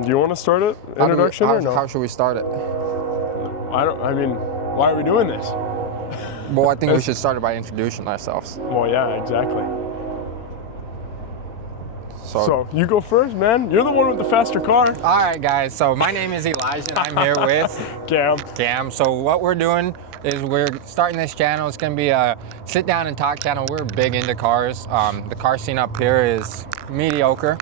Do you want to start it? Introduction or no? How should we start it? I mean, why are we doing this? Well, I think we should start it by introducing ourselves. Well, yeah, exactly. So, So you go first, man. You're the one with the faster car. all right, guys. So my name is Elijah, and I'm here with Cam. So what we're doing is we're starting this channel. It's gonna be a sit down and talk channel. We're big into cars. The car scene up here is mediocre.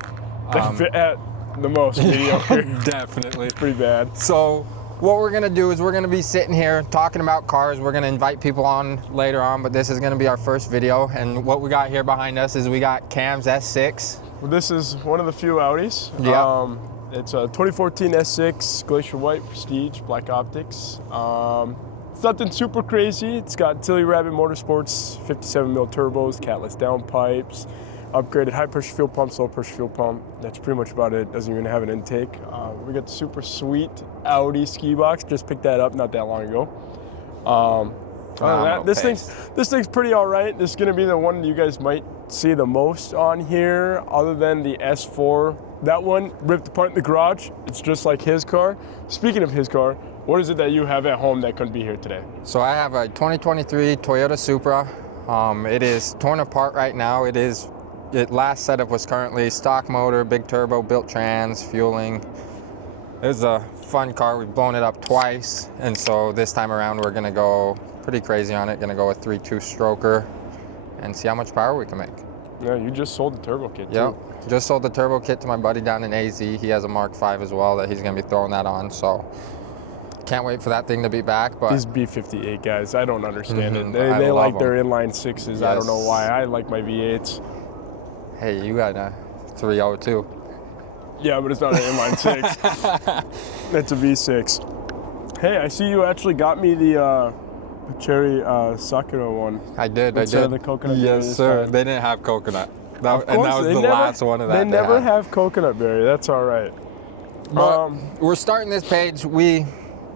At the most mediocre. Definitely. It's pretty bad. So what we're gonna do is we're gonna be sitting here talking about cars. We're gonna invite people on later on, but this is gonna be our first video. And what we got here behind us is we got Cam's S6. Well, this is one of the few Audis. Yeah. It's a 2014 S6 Glacier White Prestige, black optics. It's nothing super crazy. It's got Tilly Rabbit Motorsports 57mm turbos, catless downpipes, upgraded high pressure fuel pump, low pressure fuel pump. That's pretty much about it. Doesn't even have an intake. We got the super sweet Audi ski box. Just picked that up not that long ago. Other than that, this thing's pretty all right. This is gonna be the one you guys might see the most on here, other than the S4. That one ripped apart in the garage. It's just like his car. Speaking of his car, what is it that you have at home that couldn't be here today? So I have a 2023 Toyota Supra. It is torn apart right now. Last setup was currently stock motor, big turbo, built trans, fueling. It's a fun car. We've blown it up twice, and so this time around we're gonna go pretty crazy on it. Gonna go with 3.2 stroker and see how much power we can make. Yeah, you just sold the turbo kit too. Yep, just sold the turbo kit to my buddy down in AZ. He has a Mark V as well that he's gonna be throwing that on, so can't wait for that thing to be back. But these B58 guys, I don't understand it. I They like love their inline sixes. I don't know Yes. why. I like my V8s. hey, you got a 302. Yeah, but it's not an inline six. It's a V6. Hey, I see you actually got me the cherry Sakura one. I did. Instead of the coconut berry Yes, this sir. time. They didn't have coconut. Of And course, that was they the never- last one of that. They never have coconut berry. That's all right. But we're starting this page. We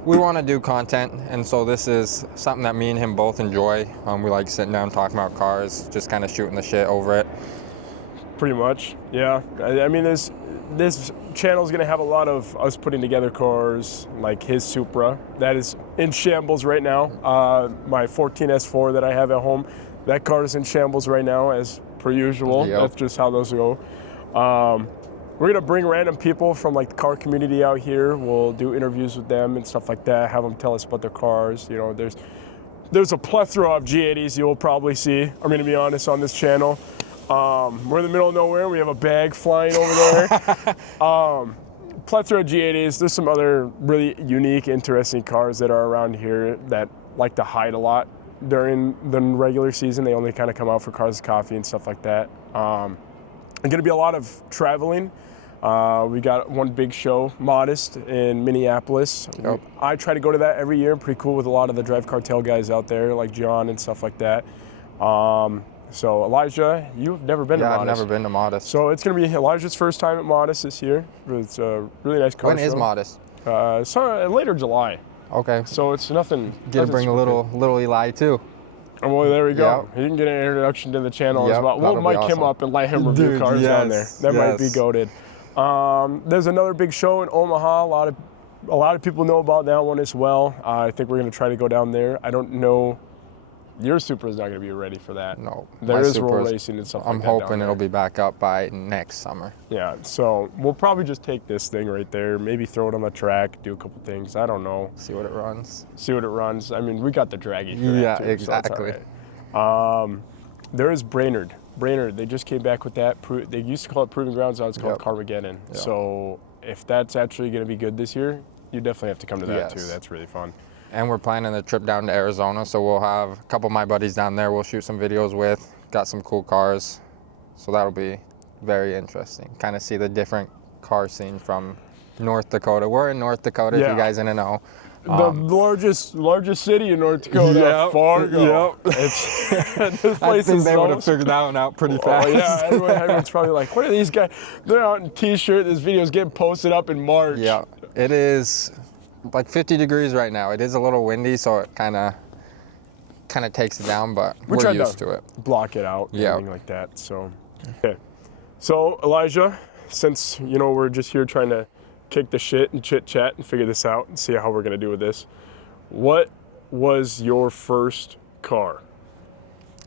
want to do content, and so this is something that me and him both enjoy. We like sitting down talking about cars, just kind of shooting the shit over it. Pretty much, yeah. I mean, this channel is going to have a lot of us putting together cars, like his Supra. That is in shambles right now. My 14S4 that I have at home, that car is in shambles right now, as per usual. Yep. That's just how those go. We're going to bring random people from like the car community out here. We'll do interviews with them and stuff like that, have them tell us about their cars. You know, there's a plethora of G80s you'll probably see, I'm going to be honest, on this channel. We're in the middle of nowhere. We have a bag flying over there. Plethora of G80s. There's some other really unique, interesting cars that are around here that like to hide a lot during the regular season. They only kind of come out for Cars and Coffee and stuff like that. There's going to be a lot of traveling. We got one big show, Modest, in Minneapolis. Yep. I try to go to that every year. Pretty cool with a lot of the Drive Cartel guys out there, like John and stuff like that. So Elijah, you've never been to Modest. I've never been to Modest. So it's going to be Elijah's first time at Modest this year. It's a really nice car When show. is Modest? So later July. Okay. So it's nothing. Get to bring a little Eli too. Oh, well, there we go. Yep. You can get an introduction to the channel Yep, as well. We'll that'll be mic him awesome. up and let him review Dude, cars down there. yes, That might be yes. goated. There's another big show in Omaha. A lot of people know about that one as well. I think we're going to try to go down there. I don't know. Your Supra is not going to be ready for that. No. There my is roll Supra's- racing and stuff I'm like that down hoping there. it'll be back up by next summer. Yeah, so we'll probably just take this thing right there, maybe throw it on the track, do a couple things. I don't know. See what it runs. See what it runs. I mean, we got the draggy for Yeah, that too, exactly. So that's all right. There is Brainerd. Brainerd, they just came back with that. They used to call it Proving Grounds, now it's called Yep. Carmageddon. Yep. So if that's actually going to be good this year, you definitely have to come to that too. Yes. That's really fun. And we're planning a trip down to Arizona, so we'll have a couple of my buddies down there we'll shoot some videos with. Got some cool cars, so that'll be very interesting. Kind of see the different car scene from North Dakota. We're in North Dakota, if Yeah. you guys didn't know. The largest city in North Dakota, Yep, Fargo. yep. It's, this I place think is they would have so figured that one out pretty Oh, fast. yeah, everyone's probably like, what are these guys? They're out in t-shirt. This video's getting posted up in March. Yeah, it is like 50 degrees right now. It is a little windy, so it kind of takes it down, but we're tried used to it. Block it out, Yeah. anything like that. So, okay. So Elijah, since we're just here trying to kick the shit and chit chat and figure this out and see how we're gonna do with this. What was your first car?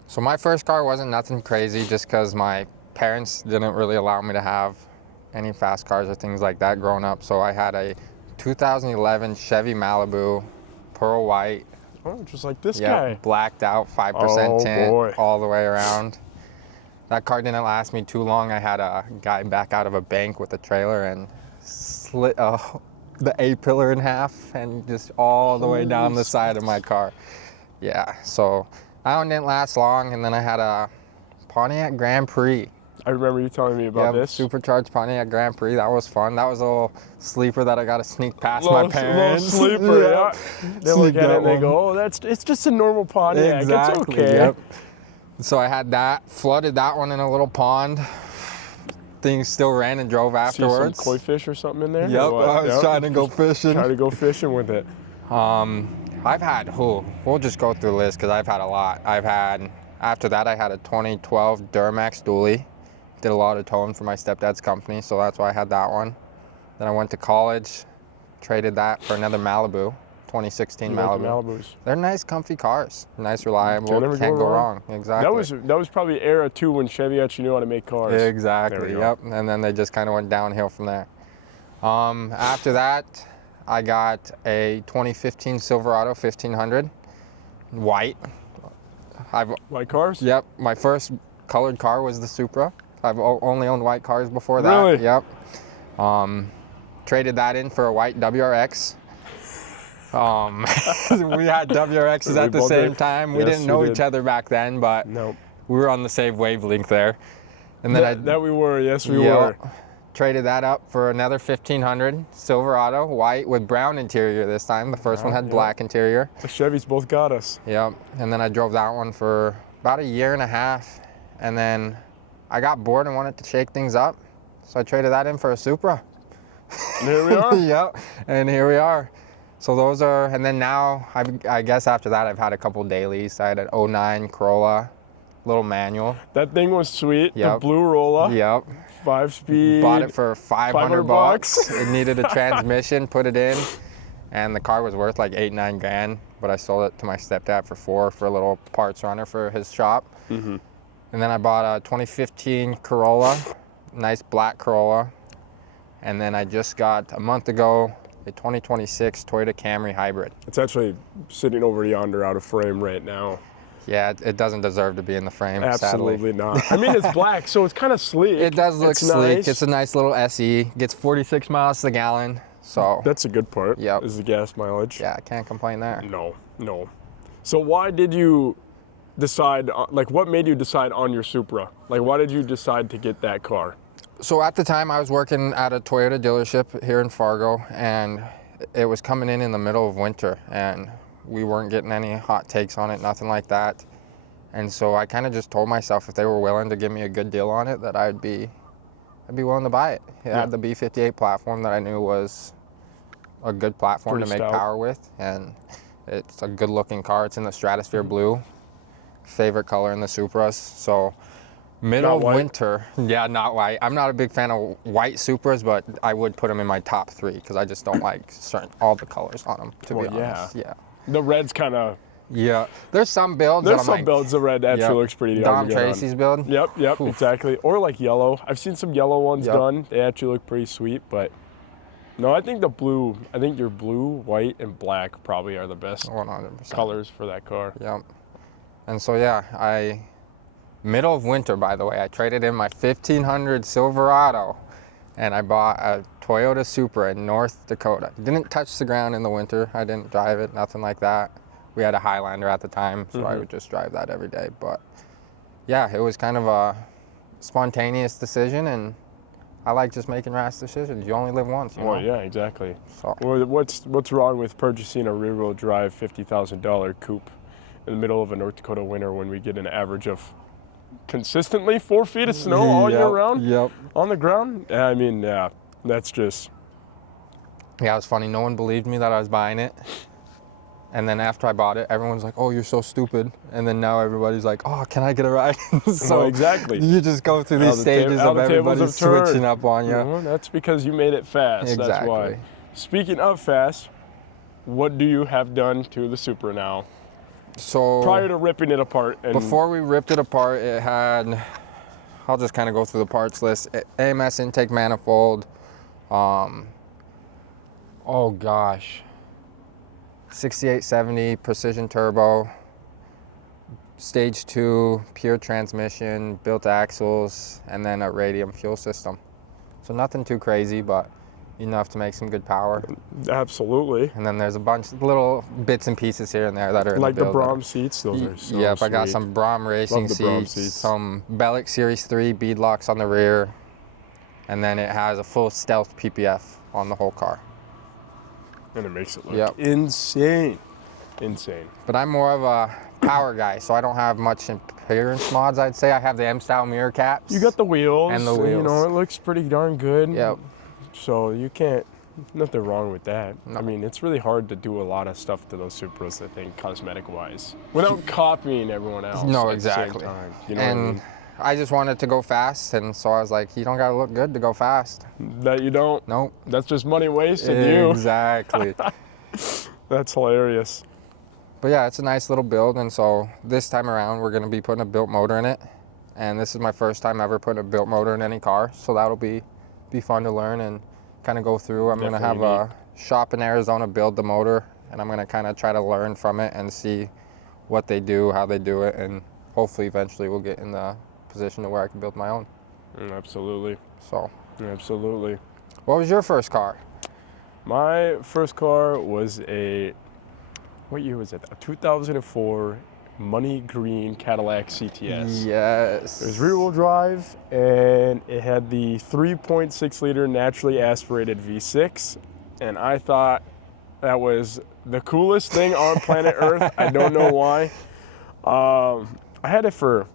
So my first car wasn't nothing crazy, just because my parents didn't really allow me to have any fast cars or things like that growing up. So I had a 2011 Chevy Malibu, pearl white. Oh, just like this Yep, guy. blacked out, 5% Oh, tint, boy. all the way around. That car didn't last me too long. I had a guy back out of a bank with a trailer and slit the A-pillar in half and just all the way down the side of my car. Yeah, so that one didn't last long, and then I had a Pontiac Grand Prix. I remember you telling me about this. Supercharged Pontiac Grand Prix. That was fun. That was a little sleeper that I got to sneak past Little- my parents. Little sleeper, yeah. They look Sneak at it that and they one. go, "Oh, it's just a normal Pontiac. Exactly. It's okay." Yep. So I had that, flooded that one in a little pond. Things still ran and drove See afterwards. some koi fish or something in there? Yep, or what? I was Yep. trying to go fishing. Trying to go fishing with it. I've had, we'll just go through the list because I've had a lot. After that, I had a 2012 Duramax dually. Did a lot of towing for my stepdad's company, so that's why I had that one. Then I went to college, traded that for another Malibu, 2016 You like the Malibu. Malibus. They're nice, comfy cars. Nice, reliable. Can't never Can't go go wrong. wrong. Exactly. That was probably era too when Chevy actually knew how to make cars. There Exactly. we go. Yep. And then they just kind of went downhill from there. After that, I got a 2015 Silverado 1500, white. White cars? Yep. My first colored car was the Supra. I've only owned white cars before that. Really? Yep. Traded that in for a white WRX. We had WRXs We at the both same did. time. We Yes, didn't we know did. each other back then, but Nope. we were on the same wavelength there. And then That we were, yes we Yep. were. Traded that up for another 1500 Silverado, white with brown interior this time. The first one had yeah. black interior. The Chevys both got us. Yep. And then I drove that one for about a year and a half. And then I got bored and wanted to shake things up. So I traded that in for a Supra. And here we are. Yep. And here we are. So those are, and then now, I guess after that, I've had a couple dailies. I had an 09 Corolla, little manual. That thing was sweet. The Yep. blue Rolla, Yep. 5-speed. Bought it for 500 bucks. bucks. It needed a transmission, put it in, and the car was worth like 8-9 grand. But I sold it to my stepdad for 4 for a little parts runner for his shop. Mm-hmm. And then I bought a 2015 Corolla, nice black Corolla. And then I just got a month ago a 2026 Toyota Camry Hybrid. It's actually sitting over yonder out of frame right now. Yeah, it doesn't deserve to be in the frame, Absolutely sadly. not. I mean, it's black, so it's kind of sleek. It does look It's sleek. nice. It's a nice little SE. Gets 46 miles to the gallon. So That's a good part. Yep. Is the gas mileage. yeah, I can't complain there. No. So why did you decide? Like, what made you decide on your Supra? Like, why did you decide to get that car? So at the time I was working at a Toyota dealership here in Fargo, and it was coming in the middle of winter, and we weren't getting any hot takes on it, nothing like that. And so I kind of just told myself if they were willing to give me a good deal on it, that I'd be willing to buy it. It Yeah. had the B58 platform that I knew was a good platform Pretty to make stout. power with, and it's a good looking car. It's in the Stratosphere blue, favorite color in the Supras. So middle Not of white? winter, yeah, not white. I'm not a big fan of white Supras, but I would put them in my top 3 because I just don't like all the colors on them, to Well, be honest. Yeah. The red's kind of. Yeah. There's some builds There's that I'm some like, builds the red actually yep. looks pretty. Dom hard to get on. Tracy's build. Yep, Oof. exactly. Or like yellow. I've seen some yellow ones Yep. done. They actually look pretty sweet, but no, I think your blue, white, and black probably are the best 100%. colors for that car. Yep. And so yeah, middle of winter, by the way, I traded in my 1500 Silverado, and I bought a Toyota Supra in North Dakota. Didn't touch the ground in the winter. I didn't drive it, nothing like that. We had a Highlander at the time, so I would just drive that every day. But yeah, it was kind of a spontaneous decision, and I like just making rash decisions. You only live once, you know? Well, yeah, exactly. So, Well, what's wrong with purchasing a rear-wheel drive $50,000 coupe in the middle of a North Dakota winter when we get an average of consistently 4 feet of snow all year Yep, round Yep. on the ground? I mean, yeah, that's just Yeah, it was funny. No one believed me that I was buying it. And then after I bought it, everyone's like, "Oh, you're so stupid." And then now everybody's like, "Oh, can I get a ride?" So Well, exactly. you just go through How these the stages how of the tables everybody have turned. switching up on you. Well, that's because you made it fast. That's why. Exactly. Speaking of fast, what do you have done to the Supra now? So Prior to ripping it apart. And before we ripped it apart, it had, I'll just kind of go through the parts list. AMS intake manifold, oh gosh, 6870 precision turbo, stage 2 pure transmission, built axles, and then a radium fuel system. So nothing too crazy, but enough to make some good power. Absolutely. And then there's a bunch of little bits and pieces here and there that are in Like the the build. Brom seats, those are so Yep, I got sweet. some Brom racing Love the Brom seats, seats. some Bellic Series 3 bead locks on the rear, and then it has a full stealth PPF on the whole car. And it makes it look Yep. insane. Insane. But I'm more of a power guy, so I don't have much appearance mods, I'd say. I have the M-style mirror caps. You got the wheels. And the You know, wheels. it looks pretty darn good. Yep. So you can't, nothing wrong with that. No. I mean, it's really hard to do a lot of stuff to those Supras, I think, cosmetic-wise, without copying everyone else. No, at the same exactly. time. You know what I And mean? I just wanted to go fast, and so I was like, you don't gotta look good to go fast. That you don't. Nope. That's just money wasted. You. Exactly. That's hilarious. But yeah, it's a nice little build, and so this time around we're gonna be putting a built motor in it. And this is my first time ever putting a built motor in any car, so that'll be fun to learn and kind of go through. I'm gonna have Definitely a shop in Arizona build the motor, and I'm gonna kind of try to learn from it and see what they do, how they do it, and hopefully eventually we'll get in the position to where I can build my own. Absolutely. So, Absolutely. what was your first car? My first car was what year was it? A 2004 money green Cadillac CTS. Yes. It was rear-wheel drive, and it had the 3.6-liter naturally aspirated V6, and I thought that was the coolest thing on planet Earth. I don't know why. I had it for,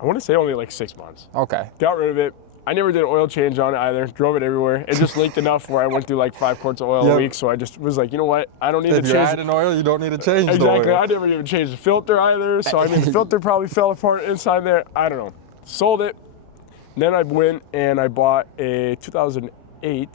I want to say only like 6 months. Okay. Got rid of it. I never did an oil change on it either. Drove it everywhere. It just leaked enough where I went through like 5 quarts of oil Yep. a week, so I just was like, you know what? I don't need If to you're change adding oil, you don't need to change Exactly. the oil. I never even changed the filter either. So I mean, the filter probably fell apart inside there. I don't know. Sold it. Then I went and I bought a 2008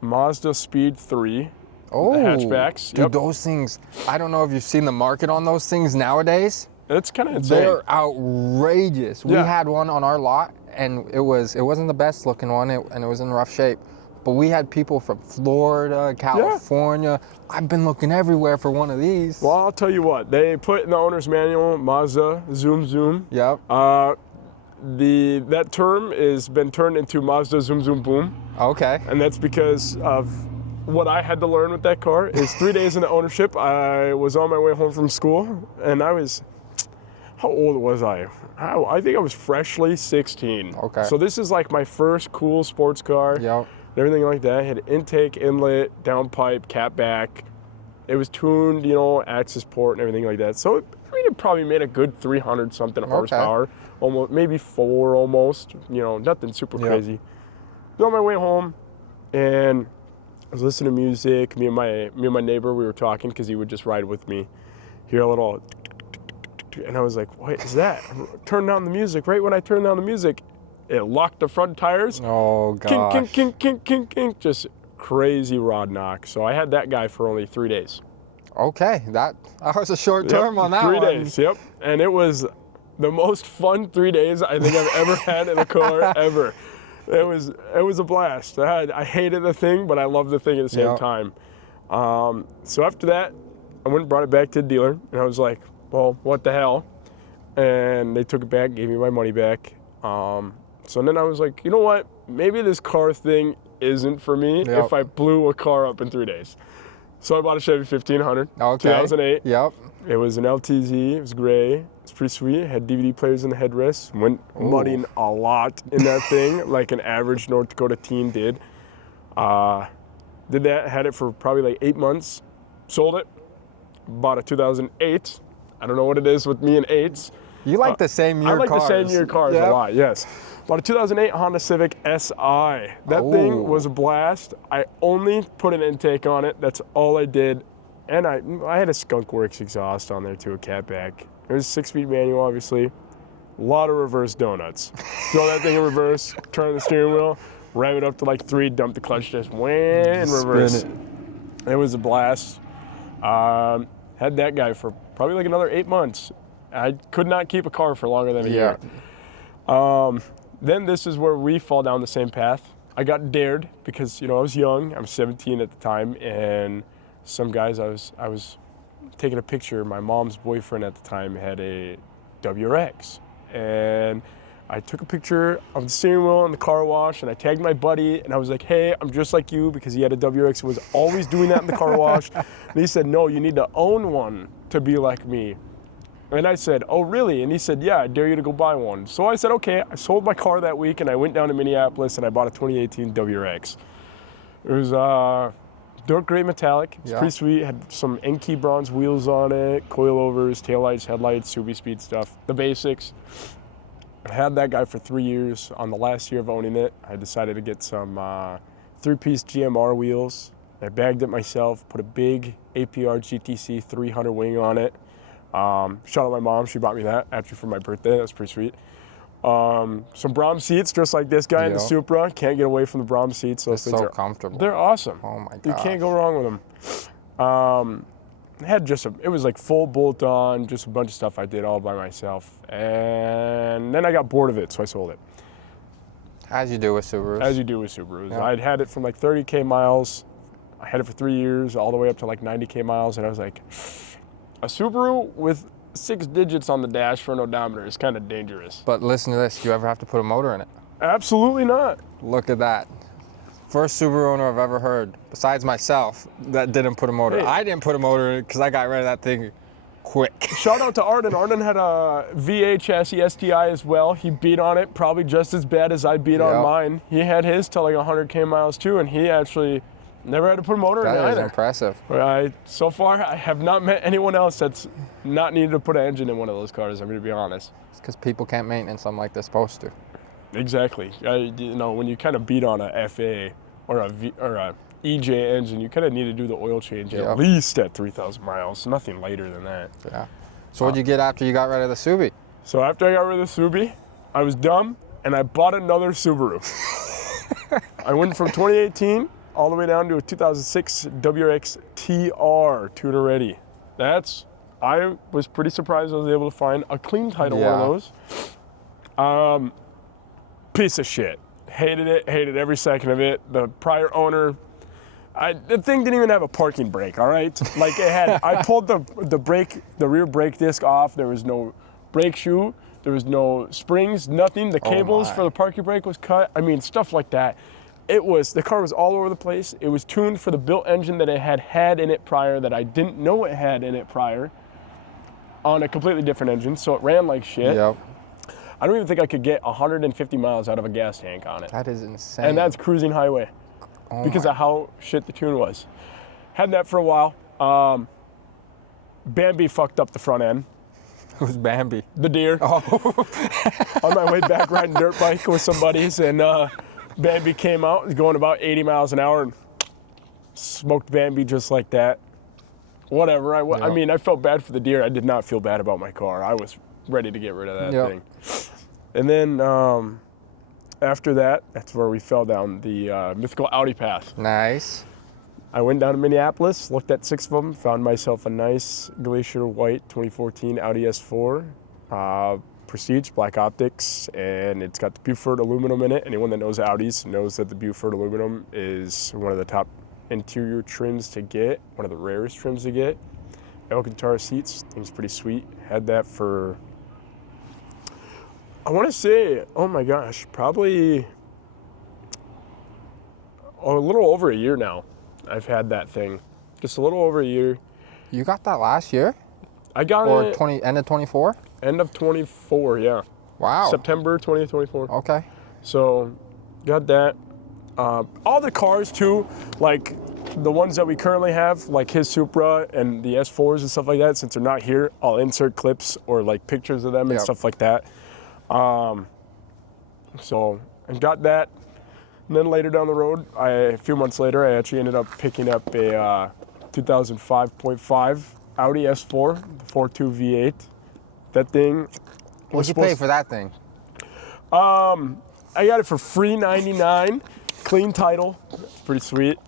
Mazda Speed 3. Oh, hatchbacks. Dude, Yep. those things, I don't know if you've seen the market on those things nowadays. It's kind of insane. They're outrageous. We Yeah. had one on our lot, and it wasn't the best looking one, and it was in rough shape. But we had people from Florida, California. I've been looking everywhere for one of these. Well, I'll tell you what. They put in the owner's manual, Mazda Zoom Zoom. Yep. That term has been turned into Mazda Zoom Zoom Boom. Okay. And that's because of what I had to learn with that car. Is 3 days into ownership, I was on my way home from school, and I was, how old was I? I think I was freshly 16. Okay. So this is like my first cool sports car. Yep. Everything like that. It had intake, inlet, downpipe, cat back. It was tuned, you know, access port and everything like that. So it probably made a good 300 something horsepower, almost maybe 4 almost. You know, nothing super Yep. crazy. Was on my way home, and I was listening to music. Me and my neighbor, we were talking because he would just ride with me. Hear a little, and I was like, "What is that?" Turn down the music. Right when I turned down the music, it locked the front tires. Oh, gosh. Kink, kink, kink, kink, kink. Just crazy rod knock. So I had that guy for only 3 days. Okay, that was a short Yep, term on that 3 one. days, yep. And it was the most fun 3 days I think I've ever had in a car ever. It was a blast. I hated the thing, but I loved the thing at the same Yep. time. So after that, I went and brought it back to the dealer, and I was like, well, what the hell? And they took it back, gave me my money back. So then I was like, you know what? Maybe this car thing isn't for me Yep. if I blew a car up in 3 days. So I bought a Chevy 1500, Okay. 2008. Yep. It was an LTZ. It was gray. It's pretty sweet. It had DVD players in the headrest. Went mudding a lot in that thing, like an average North Dakota teen did. Did that. Had it for probably like 8 months. Sold it. Bought a 2008. I don't know what it is with me and 8s. You like the same year I like cars. the same year cars Yep. a lot, yes. Bought a 2008 Honda Civic SI. That Oh. thing was a blast. I only put an intake on it. That's all I did. And I had a Skunk Works exhaust on there too, a catback. It was a 6-speed manual, obviously. A lot of reverse donuts. Throw that thing in reverse, turn the steering wheel, rev it up to like 3, dump the clutch, just way in reverse. It was a blast. Had that guy for probably like another 8 months. I could not keep a car for longer than a year. Then this is where we fall down the same path. I got dared because, I was young. I was 17 at the time, and some guys I was taking a picture. My mom's boyfriend at the time had a WRX, and I took a picture of the steering wheel in the car wash, and I tagged my buddy, and I was like, hey, I'm just like you, because he had a WRX and was always doing that in the car wash. And he said, no, you need to own one to be like me. And I said, oh, really? And he said, yeah, I dare you to go buy one. So I said, okay. I sold my car that week, and I went down to Minneapolis, and I bought a 2018 WRX. It was dark gray metallic. It's pretty sweet. It had some Enkei bronze wheels on it, coilovers, taillights, headlights, Subi speed stuff, the basics. I had that guy for 3 years. On the last year of owning it, I decided to get some 3-piece GMR wheels. I bagged it myself, put a big APR GTC 300 wing on it. Shout out my mom, she bought me that actually for my birthday. That's pretty sweet. Some Brahms seats, just like this guy in the Supra. Can't get away from the Brahms seats. Those things so are comfortable. They're awesome. Oh my god. You can't go wrong with them. It was like full bolt on, just a bunch of stuff I did all by myself. And then I got bored of it, so I sold it. As you do with Subarus. As you do with Subarus. Yeah. I'd had it from like 30K miles. I had it for 3 years, all the way up to like 90K miles, and I was like, a Subaru with 6 digits on the dash for an odometer is kind of dangerous. But listen to this, do you ever have to put a motor in it? Absolutely not. Look at that. First Subaru owner I've ever heard, besides myself, that didn't put a motor. Hey. I didn't put a motor in it because I got rid of that thing quick. Shout out to Arden. Arden had a VA chassis STI as well. He beat on it probably just as bad as I beat on mine. He had his to like 100K miles too, and he actually never had to put a motor in it That is either. impressive. So far, I have not met anyone else that's not needed to put an engine in one of those cars, I'm going to be honest. It's because people can't maintenance them like they're supposed to. Exactly. When you kind of beat on a FA or a EJ engine, you kind of need to do the oil change at least at 3,000 miles. Nothing later than that. Yeah. So what'd you get after you got rid of the Subi? So after I got rid of the Subi, I was dumb and I bought another Subaru. I went from 2018 all the way down to a 2006 WRX TR, tuner ready. I was pretty surprised I was able to find a clean title one of those. Piece of shit. Hated every second of it. The prior owner, the thing didn't even have a parking brake, all right? Like I pulled the rear brake disc off. There was no brake shoe. There was no springs, nothing. The cables for the parking brake was cut. I mean, stuff like that. The car was all over the place. It was tuned for the built engine that it had in it prior that I didn't know it had in it prior on a completely different engine, so it ran like shit. Yep. I don't even think I could get 150 miles out of a gas tank on it. That is insane. And that's cruising highway because of how shit the tune was. Had that for a while. Bambi fucked up the front end. Who's Bambi? The deer. Oh. On my way back riding dirt bike with some buddies, and Bambi came out, was going about 80 miles an hour, and smoked Bambi just like that. Whatever. I mean, I felt bad for the deer. I did not feel bad about my car. I was ready to get rid of that thing. And then after that, that's where we fell down the mythical Audi path. Nice. I went down to Minneapolis, looked at 6 of them, found myself a nice Glacier White 2014 Audi S4. Prestige, black optics, and it's got the Buford aluminum in it. Anyone that knows Audis knows that the Buford aluminum is one of the top interior trims to get, one of the rarest trims to get. Alcantara seats, thing's pretty sweet. Had that for, I want to say, oh my gosh, probably a little over a year now. I've had that thing, just a little over a year. You got that last year? I got it. End of 24? End of 24, yeah. Wow. September 2024. Okay. So, got that. All the cars too, like the ones that we currently have, like his Supra and the S4s and stuff like that, since they're not here, I'll insert clips or like pictures of them and stuff like that. So, I got that. And then later down the road, a few months later, I actually ended up picking up a 2005.5 Audi S4, the 4.2 V8. That thing What'd you pay for that thing? I got it for free $99, clean title. It's pretty sweet.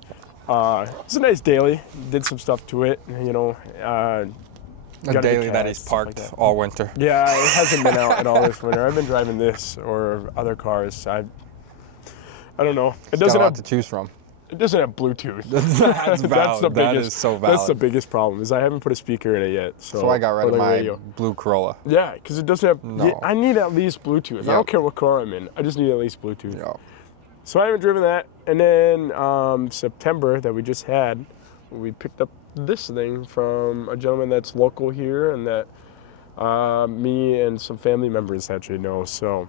It's a nice daily. Did some stuff to it, you know. A Got a daily good that cast, he's stuff parked like that. all winter. Yeah, it hasn't been out at all this winter. I've been driving this or other cars. I don't know. It Got a doesn't lot have to choose from. it doesn't have Bluetooth. That's valid. That biggest. is so That's the valid. biggest problem is I haven't put a speaker in it yet. So I got rid or of the my radio. blue Corolla. Yeah, because it doesn't have. No. Yeah, I need at least Bluetooth. I Yep. don't care what car I'm in. I just need at least Bluetooth. Yeah. So I haven't driven that. And then September that we just had, we picked up this thing from a gentleman that's local here and that me and some family members actually know. So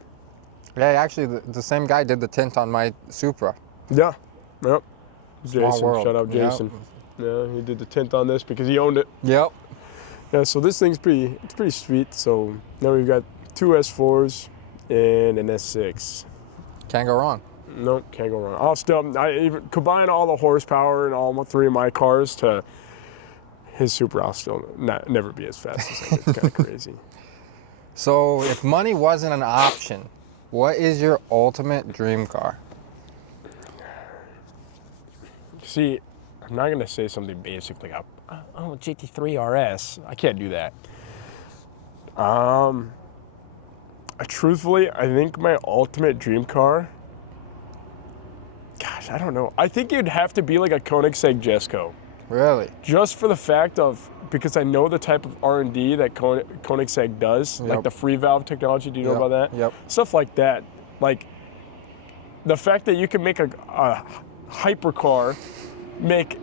Yeah, actually, the same guy did the tint on my Supra. yeah, yep. Small Jason, world. shout out Yep. Jason. Yeah, he did the tint on this because he owned it. Yep. Yeah, so this thing's pretty sweet. So now we've got two S4s and an S6. Can't go wrong. Nope, can't go wrong. I even combine all the horsepower in all three of my cars to his Supra. I'll still never be as fast as him. It's kind of crazy. So, if money wasn't an option, what is your ultimate dream car? See, I'm not gonna say something basic like GT3 RS. I can't do that. Truthfully, I think my ultimate dream car. Gosh, I don't know. I think it'd have to be like a Koenigsegg Jesko. Really? Just for the fact of, because I know the type of R&D that Koenigsegg does, like Yep. the free valve technology, do you know Yep, about that? yep. Stuff like that. Like, the fact that you can make a hypercar, make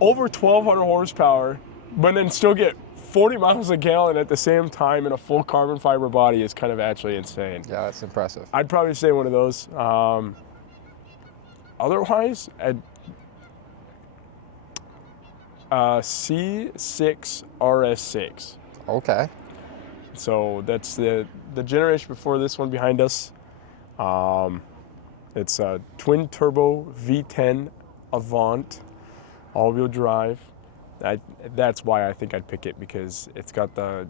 over 1,200 horsepower, but then still get 40 miles a gallon at the same time in a full carbon fiber body is kind of actually insane. Yeah, that's impressive. I'd probably say one of those. Otherwise, C6 RS6. Okay. So that's the generation before this one behind us. It's a twin turbo V10 Avant, all-wheel drive. That's why I think I'd pick it, because it's got the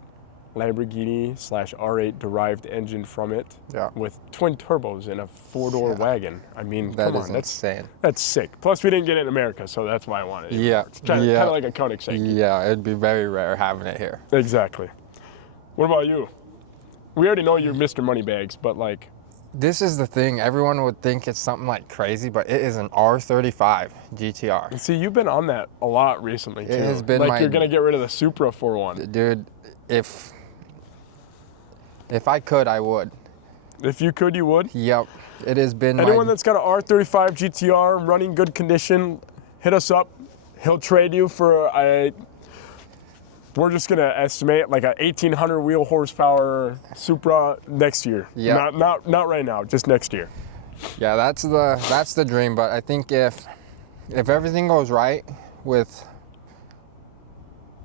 Lamborghini/R8 derived engine from it, Yeah. with twin turbos in a four-door Yeah. wagon. I mean, That come is on, insane. that's sick. Plus, we didn't get it in America, so that's why I wanted it. Yeah. It's kind Yeah. of like a Koenigsegg. Yeah, it'd be very rare having it here. Exactly. What about you? We already know you're Mr. Moneybags, but like, This is the thing. Everyone would think it's something like crazy, but it is an R35 GTR. see, you've been on that a lot recently too. It has been like my- you're gonna get rid of the Supra for one. Dude, if I could, I would. If you could, you would. Yep. It has been Anyone my... that's got an R35 GTR running good condition, hit us up. He'll trade you for we're just gonna estimate like a 1,800 wheel horsepower Supra next year. Yeah. Not right now, just next year. Yeah, that's the dream. But I think if everything goes right with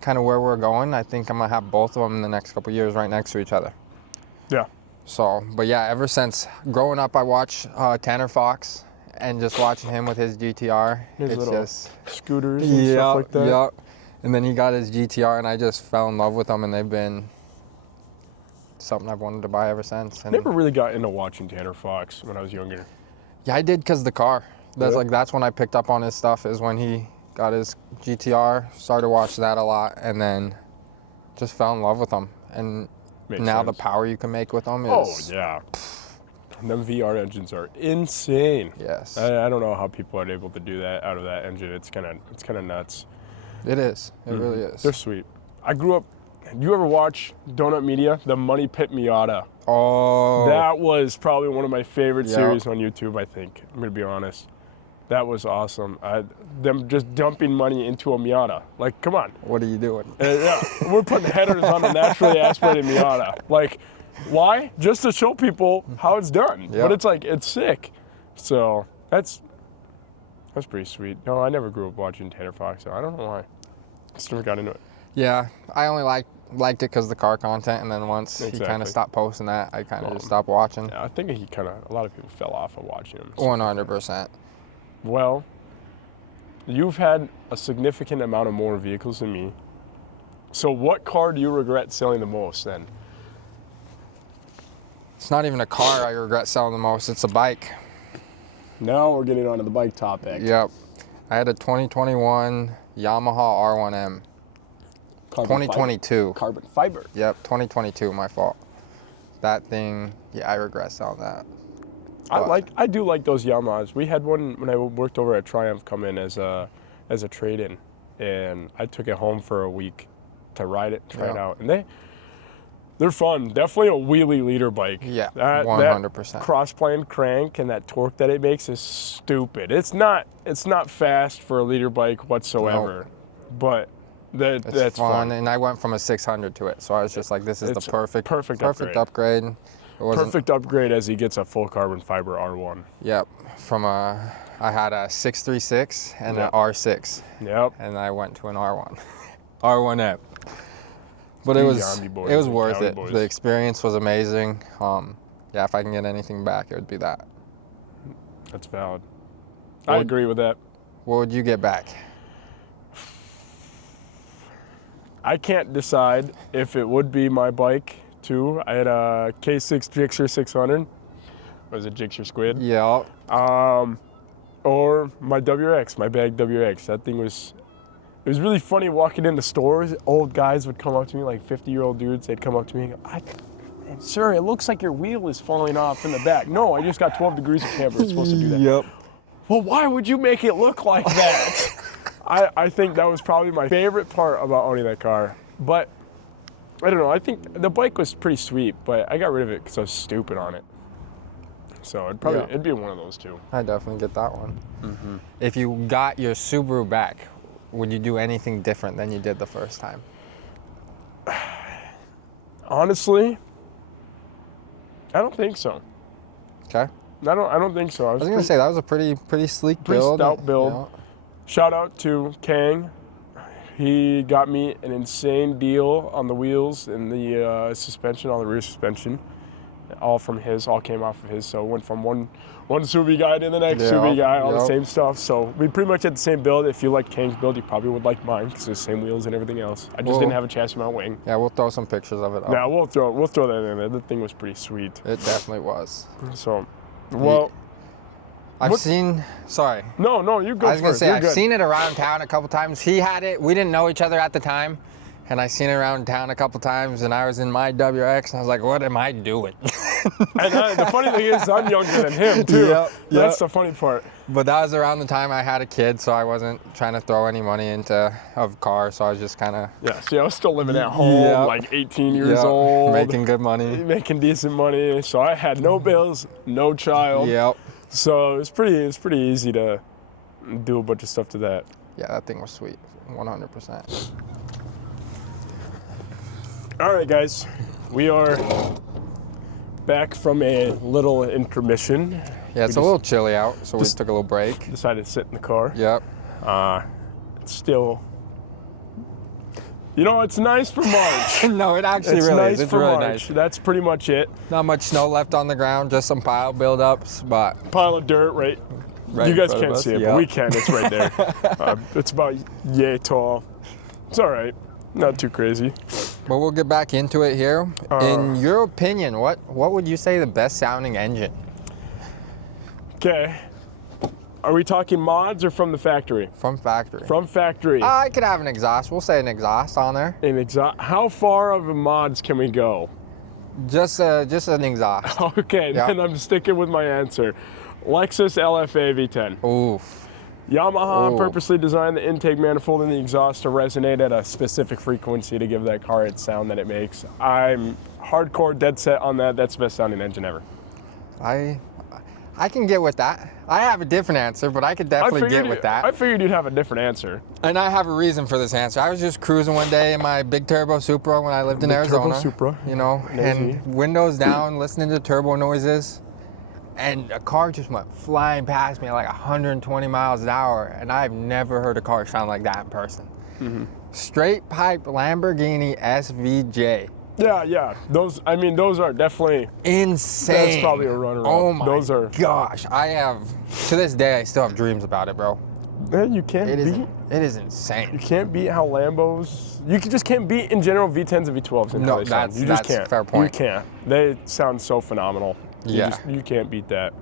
kind of where we're going, I think I'm gonna have both of them in the next couple of years right next to each other. Yeah. So, but yeah, ever since growing up, I watched Tanner Fox, and just watching him with his GTR, His it's little just scooters and stuff like that. yeah. And then he got his GTR, and I just fell in love with them, and they've been something I've wanted to buy ever since. And Never really got into watching Tanner Fox when I was younger. yeah, I did because the car. Yeah. That's when I picked up on his stuff, is when he got his GTR. Started to watch that a lot, and then just fell in love with them. And Makes now sense. the power you can make with them Oh is yeah. Them VR engines are insane. yes, I don't know how people are able to do that out of that engine. It's kind of nuts. it is. It really is. They're sweet. I grew up. You ever watch Donut Media, the Money Pit Miata? Oh, That was probably one of my favorite Yeah. series on YouTube. I think I'm gonna be honest. That was awesome. Them just dumping money into a Miata. Like, come on. what are you doing? Yeah, we're putting headers on a naturally aspirated Miata. Like, why? Just to show people how it's done. Yeah. But it's like, it's sick. So that's pretty sweet. No, I never grew up watching Tanner Fox, so I don't know why. Just never got into it. Yeah, I only liked it because the car content, and then once he kind Exactly. of stopped posting that, I kind of just stopped watching. Yeah, I think a lot of people fell off of watching him. 100%. Well, you've had a significant amount of more vehicles than me. So what car do you regret selling the most then? It's not even a car I regret selling the most. It's a bike. Now we're getting onto the bike topic. Yep. I had a 2021 Yamaha R1M. Carbon 2022. Fiber. Carbon fiber. Yep, 2022, my fault. That thing, yeah, I regret selling that. I do like those Yamahas. We had one when I worked over at Triumph come in as a trade-in, and I took it home for a week to ride it, try it out, and they're fun. Definitely a wheelie leader bike. Yeah, that 100%. Cross-plane crank and that torque that it makes is stupid. It's not fast for a leader bike whatsoever, but that's fun. And I went from a 600 to it, so I was just like, this is the perfect upgrade. Perfect upgrade as he gets a full carbon fiber R1. Yep, I had a 636 and an R6. Yep. And I went to an R1, R1M. But it was worth it. The experience was amazing. Yeah, if I can get anything back, it would be that. That's valid. I agree with that. What would you get back? I can't decide if it would be my bike too. I had a K6 Gixxer 600. It was a Gixxer Squid. Yeah. Or my WRX, my bag WRX. That thing was. It was really funny walking into stores. Old guys would come up to me, like 50-year-old dudes. They'd come up to me and go, "Sir, it looks like your wheel is falling off in the back." No, I just got 12 degrees of camber. It's supposed to do that. Yep. Well, why would you make it look like that? I think that was probably my favorite part about owning that car. But I don't know. I think the bike was pretty sweet, but I got rid of it because I was stupid on it. So it'd be one of those two. I definitely get that one. Mm-hmm. If you got your Subaru back, would you do anything different than you did the first time? Honestly, I don't think so. Okay. I don't think so. I was gonna say that was a pretty sleek build. Pretty stout build. You know. Shout out to Kang. He got me an insane deal on the wheels and the suspension, on the rear suspension. All came off of his. So it went from one Subi guy to the next Subi guy, all the same stuff. So we pretty much had the same build. If you like Kang's build, you probably would like mine because it's the same wheels and everything else. I just didn't have a chassis mount wing. Yeah, we'll throw some pictures of it up. Yeah, we'll throw that in there. The thing was pretty sweet. It definitely was. So, well, Sorry. No, you go. I was gonna say I've seen it around town a couple times. He had it. We didn't know each other at the time. And I seen it around town a couple times, and I was in my WRX, and I was like, what am I doing? And the funny thing is, I'm younger than him, too. Yep. That's the funny part. But that was around the time I had a kid, so I wasn't trying to throw any money into a car, so I was just kind of... Yeah, see, I was still living at home, like 18 years old. Making good money. Making decent money, so I had no bills, no child. Yep. So it's pretty easy to do a bunch of stuff to that. Yeah, that thing was sweet, 100%. All right, guys, we are back from a little intermission. Yeah, it's a little chilly out, so we took a little break. Decided to sit in the car. Yep. It's still, it's nice for March. No, it actually it's really nice is. It's for really March. nice. That's pretty much it. Not much snow left on the ground, just some pile buildups, but... Pile of dirt, right you guys can't see it, but we can. It's right there. It's about yay tall. It's all right. Not too crazy. But we'll get back into it here. In your opinion, what would you say the best sounding engine? Okay. Are we talking mods or from the factory? From factory. From factory. I could have an exhaust. We'll say an exhaust on there. An exhaust. How far of a mods can we go? Just an exhaust. Okay, then I'm sticking with my answer. Lexus LFA V10. Oof. Yamaha purposely designed the intake manifold and the exhaust to resonate at a specific frequency to give that car its sound that it makes. I'm hardcore dead set on that. That's the best sounding engine ever. I can get with that. I have a different answer, but I could definitely get with that. I figured you'd have a different answer. And I have a reason for this answer. I was just cruising one day in my big turbo Supra when I lived in Arizona. Turbo Supra. And windows down, listening to turbo noises. And a car just went flying past me at like 120 miles an hour, and I've never heard a car sound like that in person. Mm-hmm. Straight pipe Lamborghini SVJ. Yeah. Those are definitely insane. That's probably a runner-up. Oh my gosh. To this day, I still have dreams about it, bro. Man, you can't It is. beat. It is You insane. can't beat how Lambos. Just can't beat in general V10s and V12s. And No, how they sound. that's- You just that's can't. fair point. You can't. They sound so phenomenal. Yeah. You can't beat that.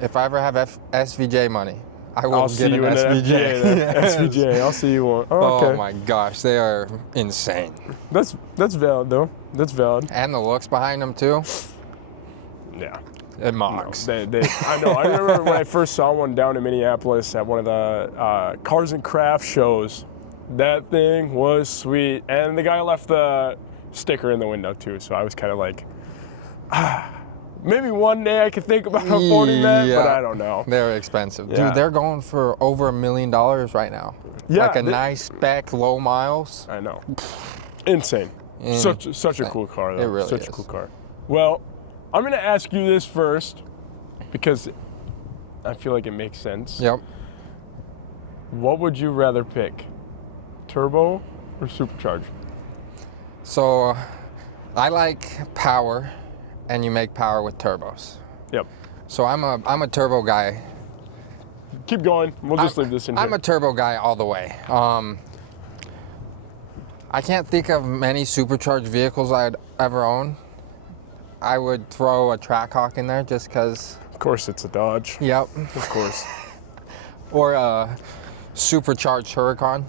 If I ever have SVJ money, I will I'll get see an you in an SVJ. FJ. then. Yes. SVJ. I'll see you one. Oh, okay. Oh my gosh, they are insane. That's valid though. That's valid. And the looks behind them too. Yeah. It No, mocks. I know. I remember when I first saw one down in Minneapolis at one of the Cars and Craft shows. That thing was sweet, and the guy left the sticker in the window too. So I was kind of like, maybe one day I could think about affording that, but Yeah. I don't know. They're expensive. Yeah. Dude, they're going for over $1 million right now. Yeah, Like a they- nice spec, low miles. I know. Insane. Such a cool car though. It really Such is. a cool car. Well, I'm gonna ask you this first because I feel like it makes sense. Yep. What would you rather pick? Turbo or supercharged? So I like power, and you make power with turbos. Yep. So I'm a turbo guy. Keep going. We'll just leave this in here. I'm a turbo guy all the way. I can't think of many supercharged vehicles I'd ever own. I would throw a Trackhawk in there just because. Of course, it's a Dodge. Yep. Of course. Or a supercharged Huracan.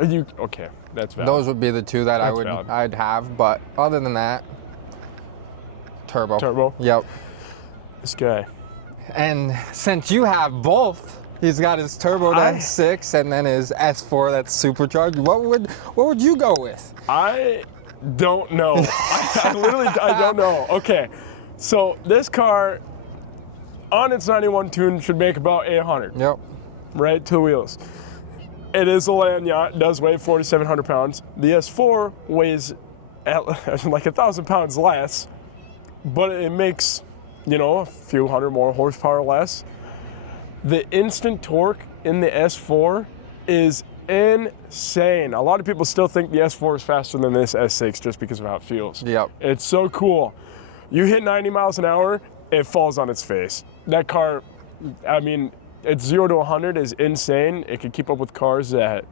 Okay? That's valid. Those would be the two that That's valid. I'd have. But other than that, turbo. Turbo. Yep. This guy. And since you have both, he's got his turbo that's 6 and then his S4 that's supercharged. What would you go with? I don't know. I don't know. Okay, so this car on its 91 tune should make about 800, Yep. right? Two wheels. It is a land yacht. It does weigh 4,700 pounds. The S4 weighs at like 1,000 pounds less, but it makes, a few hundred more horsepower less. The instant torque in the S4 is insane. A lot of people still think the S4 is faster than this S6 just because of how it feels. Yep. It's so cool. You hit 90 miles an hour, it falls on its face. That car, it's 0 to 100 is insane. It can keep up with cars that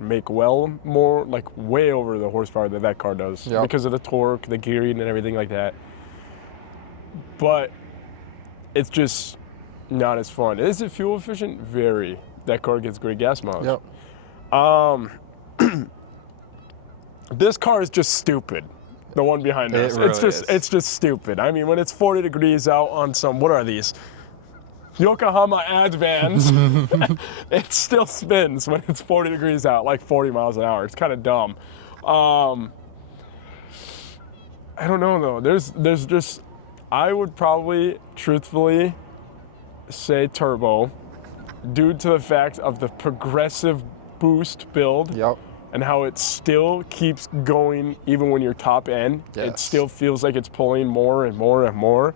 make more, like way over the horsepower that car does Yep. because of the torque, the gearing, and everything like that. But it's just not as fun. Is it fuel efficient? Very. That car gets great gas mileage. Yep. This car is just stupid. The one behind It us. really It's just stupid. I mean, when it's 40 degrees out on some, what are these? Yokohama Advans, it still spins when it's 40 degrees out, like 40 miles an hour. It's kind of dumb. I don't know though. There's just, I would probably truthfully say turbo due to the fact of the progressive boost build. Yep. And how it still keeps going even when you're top end. It Yes. still feels like it's pulling more and more and more.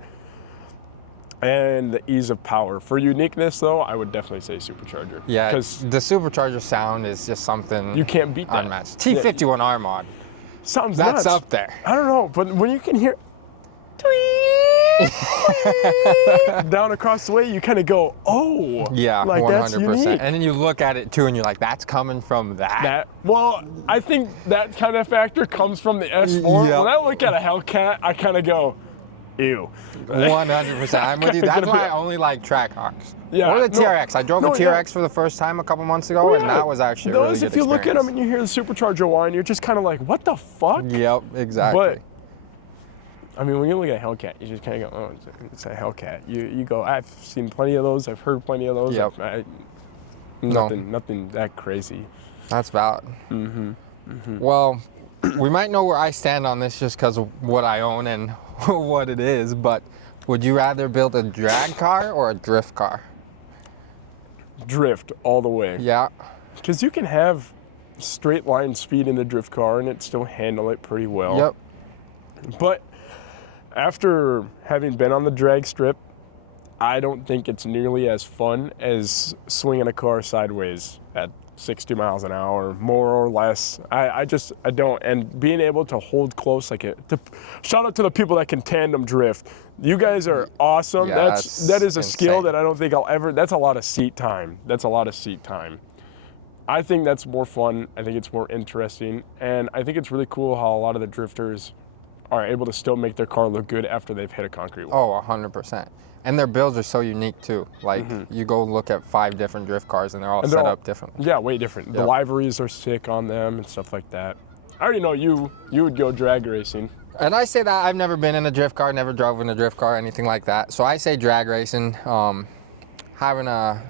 And the ease of power. For uniqueness though, I would definitely say supercharger. Yeah. Because The supercharger sound is just something you can't beat that. unmatched. T51R mod. Sounds That's nuts. up there. I don't know, but when you can hear down across the way, you kind of go, oh. Yeah, like 100%. that's unique. And then you look at it too and you're like, that's coming from that. Well, I think that kind of factor comes from the S4. Yep. When I look at a Hellcat, I kind of go, ew. 100%. I'm with you. That's why I only like Trackhawks. Yeah, Or the no. TRX. I drove No, a TRX for the first time a couple months ago, and that was actually a really Those, good if you look at them and experience. you hear the supercharger whine, you're just kind of like, what the fuck? Yep, exactly. But I mean, when you look at a Hellcat, you just kind of go, oh, it's a Hellcat. You go, I've seen plenty of those. I've heard plenty of those. Yep. No. Nothing that crazy. That's valid. Well, we might know where I stand on this just because of what I own and what it is, but would you rather build a drag car or a drift car? Drift all the way. Yeah. Because you can have straight line speed in a drift car and it still handle it pretty well. Yep. But after having been on the drag strip, I don't think it's nearly as fun as swinging a car sideways at 60 miles an hour, more or less. I don't. And being able to hold close like shout out to the people that can tandem drift. You guys are awesome. Yeah, that is a skill insane. that I don't think I'll ever. That's a lot of seat time. I think that's more fun. I think it's more interesting, and I think it's really cool how a lot of the drifters are able to still make their car look good after they've hit a concrete wall. Oh, 100%. And their builds are so unique too. Like you go look at 5 different drift cars and they're all set up differently. Yeah, way different. The Yep. liveries are sick on them and stuff like that. I already know you would go drag racing. And I say that I've never been in a drift car, never drove in a drift car, anything like that. So I say drag racing. Having a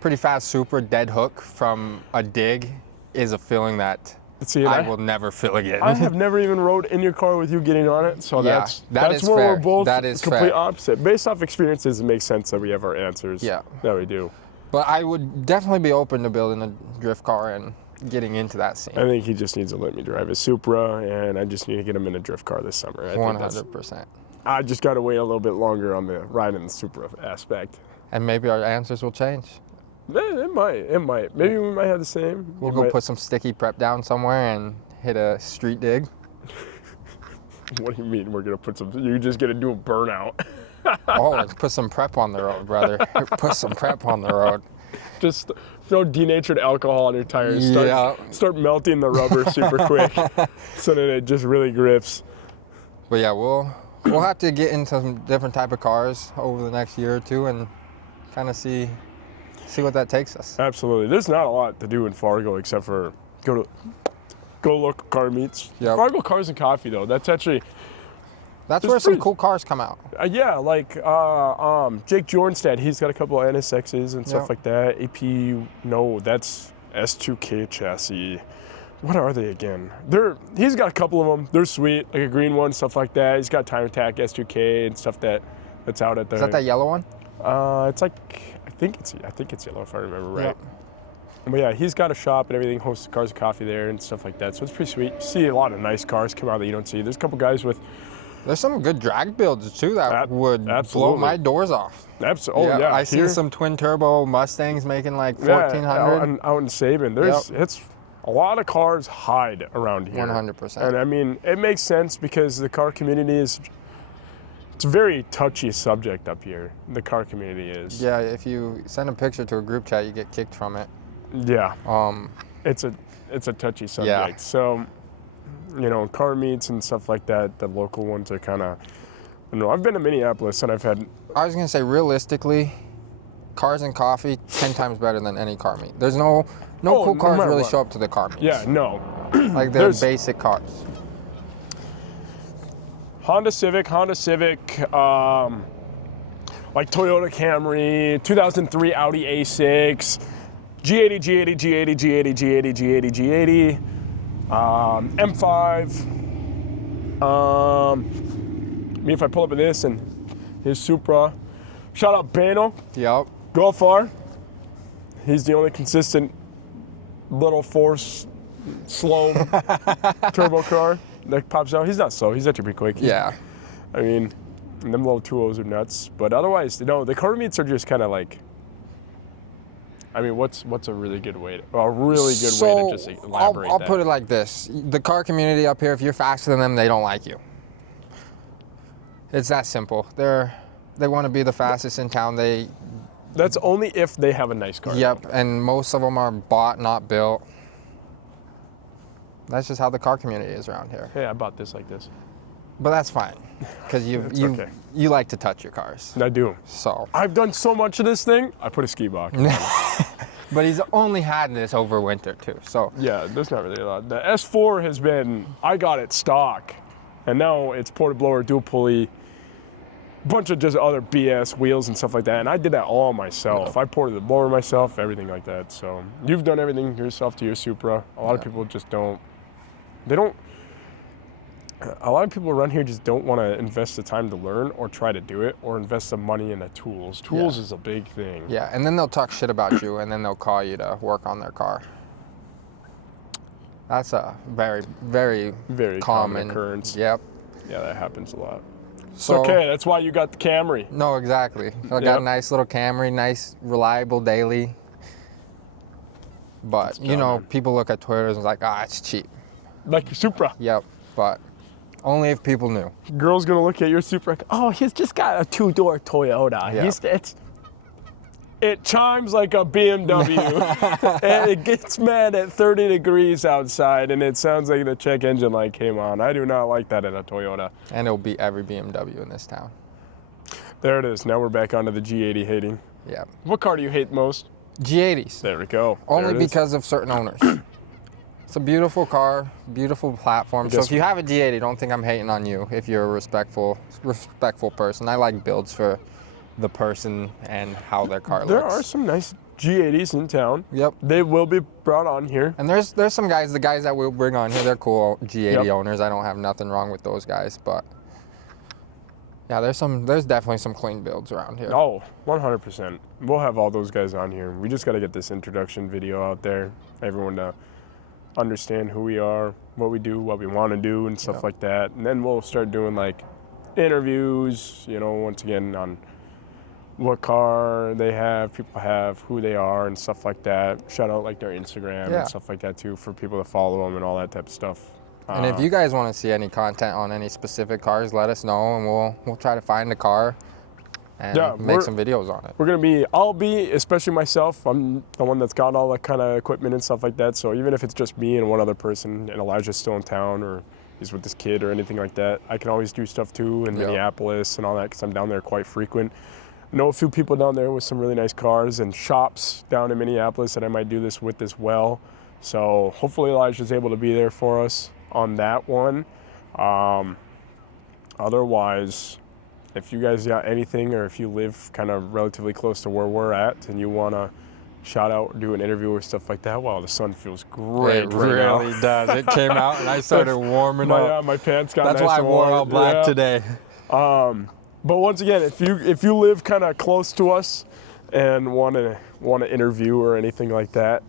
pretty fast Supra dead hook from a dig is a feeling that See, I will never feel again. I have never even rode in your car with you getting on it, so Yeah, that's that is where fair. we're both That is complete fair. opposite. Based off experiences, it makes sense that we have our answers. Yeah. That we do. But I would definitely be open to building a drift car and getting into that scene. I think he just needs to let me drive his Supra, and I just need to get him in a drift car this summer. I think 100%. I just got to wait a little bit longer on the ride in the Supra aspect. And maybe our answers will change. It might. Maybe we might have the same. We'll You go might- put some sticky prep down somewhere and hit a street dig. What do you mean we're gonna put some? You're just gonna do a burnout. Oh, put some prep on the road, brother. Put some prep on the road. Just throw denatured alcohol on your tires. Yeah. Start melting the rubber super quick, so that it just really grips. But yeah, we'll have to get into some different type of cars over the next year or two and kind of see what that takes us. Absolutely. There's not a lot to do in Fargo except for go local car meets. Yep. Fargo Cars and Coffee though. That's actually That's It's where some pretty- cool cars come out. yeah, like Jake Jornstad. He's got a couple of NSXs and stuff Yep. like that. AP. No, that's S2K chassis. What are they again? He's got a couple of them. They're sweet, like a green one, stuff like that. He's got Time Attack S2K and stuff that's out at the. Is that yellow one? It's like I think it's yellow if I remember right. Yep. But yeah, he's got a shop and everything, hosts Cars and Coffee there and stuff like that. So it's pretty sweet. You see a lot of nice cars come out that you don't see. There's a couple guys with There's some good drag builds too that would blow absolutely. my doors off. I see here- some twin turbo Mustangs making like yeah, 1400. out in Sabin. It's a lot of cars hide around here. 100%. And I mean, it makes sense because the car community it's a very touchy subject up here. The car community is. Yeah, if you send a picture to a group chat, you get kicked from it. Yeah. Um, It's a touchy subject. So, car meets and stuff like that, the local ones are kind of, I've been to Minneapolis and I've had, I was gonna say realistically, Cars and Coffee 10 times better than any car meet. There's no Oh, cool no cars matter really what. show up to the car meets. yeah, no. Like they're There's- basic cars. Honda Civic, like Toyota Camry, 2003 Audi A6, G80, G80, G80, G80, G80, G80, G80, M5. If I pull up in this and his Supra. Shout out Bano, Yep. go far. He's the only consistent little force slow turbo car that pops out. He's not slow. He's actually pretty quick. Yeah. I mean, them little 2.0s are nuts. But otherwise, the car meets are just kind of like. I mean, what's a really good way to just elaborate I'll that? put it like this: the car community up here, if you're faster than them, they don't like you. It's that simple. They want to be the fastest in town. That's only if they have a nice car. Yep, and most of them are bought, not built. That's just how the car community is around here. Hey, I bought this like this. But that's fine, because It's okay. you like to touch your cars. I do. So, I've done so much of this thing. I put a ski box. but he's only had this over winter too. So Yeah, there's not really a lot. The S4 has been, I got it stock, and now it's ported blower, dual pulley, bunch of just other BS wheels and stuff like that. And I did that all myself. I ported the blower myself, everything like that. So you've done everything yourself to your Supra. A lot of people just don't. A lot of people around here just don't want to invest the time to learn or try to do it or invest the money into tools. Tools is a big thing. yeah, and then they'll talk shit about you, and then they'll call you to work on their car. That's a very, very Very common occurrence. Yep. Yeah, that happens a lot. It's okay. That's why you got the Camry. No, exactly. I got Yep. a nice little Camry, nice, reliable daily. But, you know, man. people look at Toyotas and like, it's cheap. Like your Supra. Yep, but only if people knew. Girl's gonna look at your Supra. Like, oh, he's just got a 2-door Toyota. Yeah. It chimes like a BMW, and it gets mad at 30 degrees outside, and it sounds like the check engine light came on. I do not like that in a Toyota. And it'll beat every BMW in this town. There it is. Now we're back onto the G80 hating. Yeah. What car do you hate most? G80s. There we go. Only There it is. because of certain owners. It's a beautiful car, beautiful platform. So guess- if you have a G80, don't think I'm hating on you if you're a respectful person. I like builds for the person and how their car There looks. are some nice G80s in town. Yep. They will be brought on here. And there's some guys, the guys that we'll bring on here, they're cool G80 Yep. owners. I don't have nothing wrong with those guys, but yeah, there's definitely some clean builds around here. Oh, 100%. We'll have all those guys on here. We just got to get this introduction video out there. Everyone to understand who we are, what we do, what we want to do, and stuff Yep. like that. And then we'll start doing like interviews, you know, once again on what car they have, people have, who they are, and stuff like that. Shout out like their Instagram Yeah. and stuff like that too for people to follow them and all that type of stuff. And if you guys want to see any content on any specific cars, let us know, and we'll try to find a car and Yeah, make some videos on it. I'll be, especially myself, I'm the one that's got all that kind of equipment and stuff like that. So even if it's just me and one other person, and Elijah's still in town or he's with this kid or anything like that, I can always do stuff too in Yeah. Minneapolis and all that because I'm down there quite frequent. I know a few people down there with some really nice cars and shops down in Minneapolis that I might do this with as well. So hopefully Elijah's able to be there for us on that one. Otherwise, if you guys got anything or if you live kind of relatively close to where we're at and you want to shout out or do an interview or stuff like that, wow, the sun feels great It right now. really does. It came out and I started warming up. My pants got That's nice why I and wore warm. all black Yeah. today. But once again, if you live kind of close to us and want to interview or anything like that,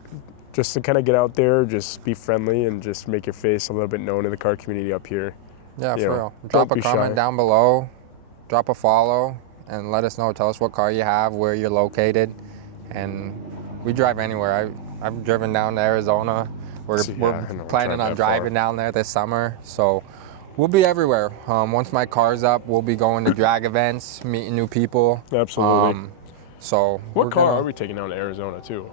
just to kind of get out there, just be friendly and just make your face a little bit known in the car community up here. Yeah, You for know, real. don't Drop a be comment shy. down below, drop a follow, and let us know. Tell us what car you have, where you're located, and we drive anywhere. I've driven down to Arizona. We're See, yeah, we're I don't planning drive on that far. driving down there this summer, so we'll be everywhere. Once my car's up, we'll be going to drag events, meeting new people. Absolutely. So What we're car gonna- are we taking down to Arizona too?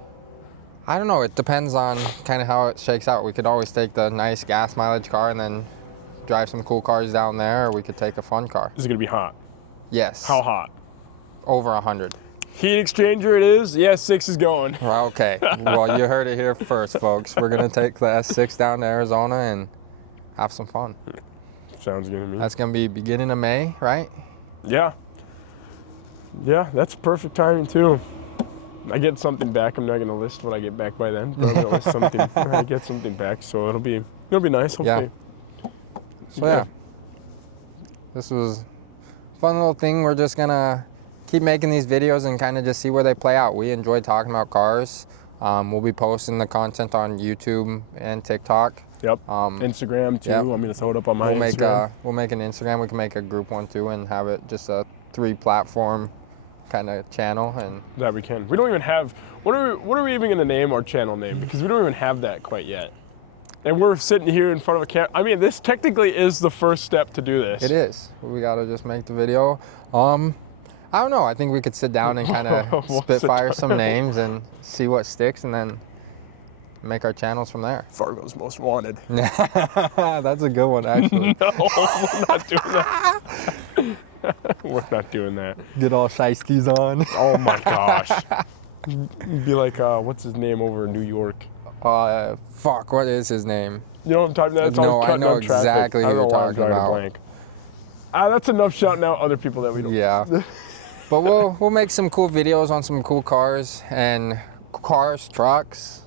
I don't know. It depends on kind of how it shakes out. We could always take the nice gas mileage car and then drive some cool cars down there, or we could take a fun car. This is gonna be hot. Yes. How hot? Over 100. Heat exchanger it is. Yeah, 6 is going. Well, okay. Well, you heard it here first, folks. We're going to take the S6 down to Arizona and have some fun. Sounds good to me. That's going to be beginning of May, right? Yeah. Yeah, that's perfect timing too. I get something back. I'm not gonna list what I get back by then, but I'm gonna list something. I get something back, so it'll be nice. Hopefully. So, yeah. This was a fun little thing. We're just going to keep making these videos and kind of just see where they play out. We enjoy talking about cars. We'll be posting the content on YouTube and TikTok. Yep. Instagram too. yep. I'm gonna throw it up on my We'll Instagram. make an Instagram. We can make a group one too and have it just a 3-platform kind of channel. And That we can. We don't even have. What are we even gonna name our channel name? Because we don't even have that quite yet. And we're sitting here in front of a camera. I mean, this technically is the first step to do this. it is. We gotta just make the video. I don't know. I think we could sit down and kind of We'll sit spitfire down. some names and see what sticks, and then make our channels from there. Fargo's Most Wanted. That's a good one, actually. No, we're not doing that. We're not doing that. Get all shiesties on. Oh my gosh. Be like, what's his name over in New York? Fuck. What is his name? You know what I'm talking about? It's No, always I cutting know on traffic. exactly I don't who know you're why I'm talking drawing a about. blank. That's enough shouting out other people that we don't. Yeah. But we'll make some cool videos on some cool cars and cars, trucks,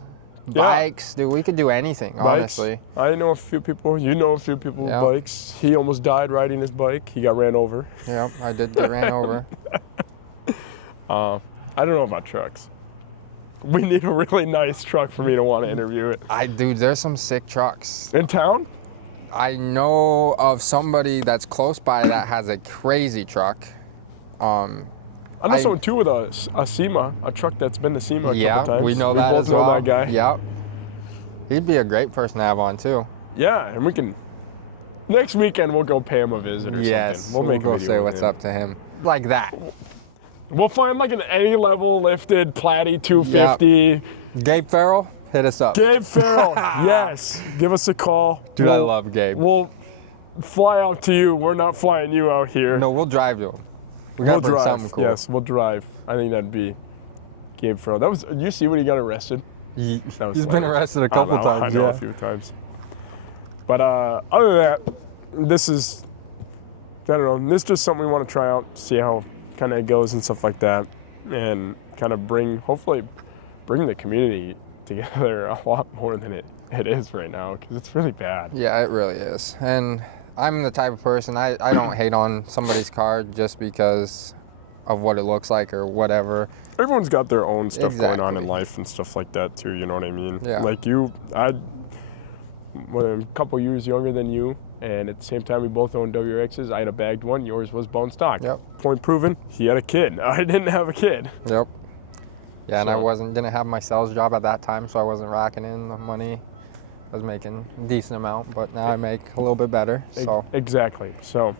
bikes. Dude, we could do anything, Bikes. honestly. I know a few people. You know a few people Yeah. with bikes. He almost died riding his bike. He got ran over. Yep, I did get ran over. I don't know about trucks. We need a really nice truck for me to want to interview it. Dude, there's some sick trucks. In town? I know of somebody that's close by that has a crazy truck. I know someone too with a SEMA, a truck that's been to SEMA a Yeah, couple times. we know that both as know well. that guy. Yep. He'd be a great person to have on too. Yeah, and we can. Next weekend we'll go pay him a visit or Yes, something. We'll make a go video say with what's him. up to him. Like that. We'll find like an A-level lifted Platy 250. Gabe Farrell, hit us up. Gabe Farrell, yes. Give us a call. Dude, I love Gabe. We'll fly out to you. We're not flying you out here. No, we'll drive to him. We we'll gotta bring drive. something cool. Yes, we'll drive. I think that'd be Gabe Farrell. That was. Did you see when he got arrested? He's That was been hilarious. arrested a couple times. I know Yeah. a few times. But other than that, this is, I don't know, this is just something we want to try out, see how kind of it goes and stuff like that, and kind of hopefully bring the community together a lot more than it is right now, because it's really bad. Yeah, it really is. And I'm the type of person, I don't hate on somebody's car just because of what it looks like or whatever. Everyone's got their own stuff going on in Exactly. life and stuff like that too, you know what I mean? Yeah. Like I'm a couple years younger than you, and at the same time we both owned WRXs. I had a bagged one, yours was bone stock. Yep. Point proven, he had a kid. I didn't have a kid. Yep. Yeah, and I So- didn't have my sales job at that time, so I wasn't racking in the money. I was making a decent amount, but now I make a little bit better. So Exactly. So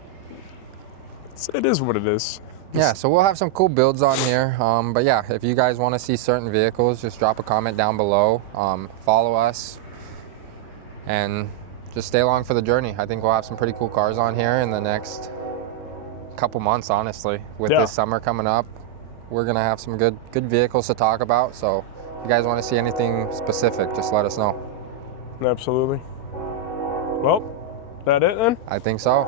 it is what it is. yeah, so we'll have some cool builds on here. But yeah, if you guys want to see certain vehicles, just drop a comment down below. Follow us, and just stay along for the journey. I think we'll have some pretty cool cars on here in the next couple months, honestly. With Yeah. this summer coming up, we're gonna have some good vehicles to talk about. So if you guys want to see anything specific, just let us know. Absolutely. Well, that it then? I think so.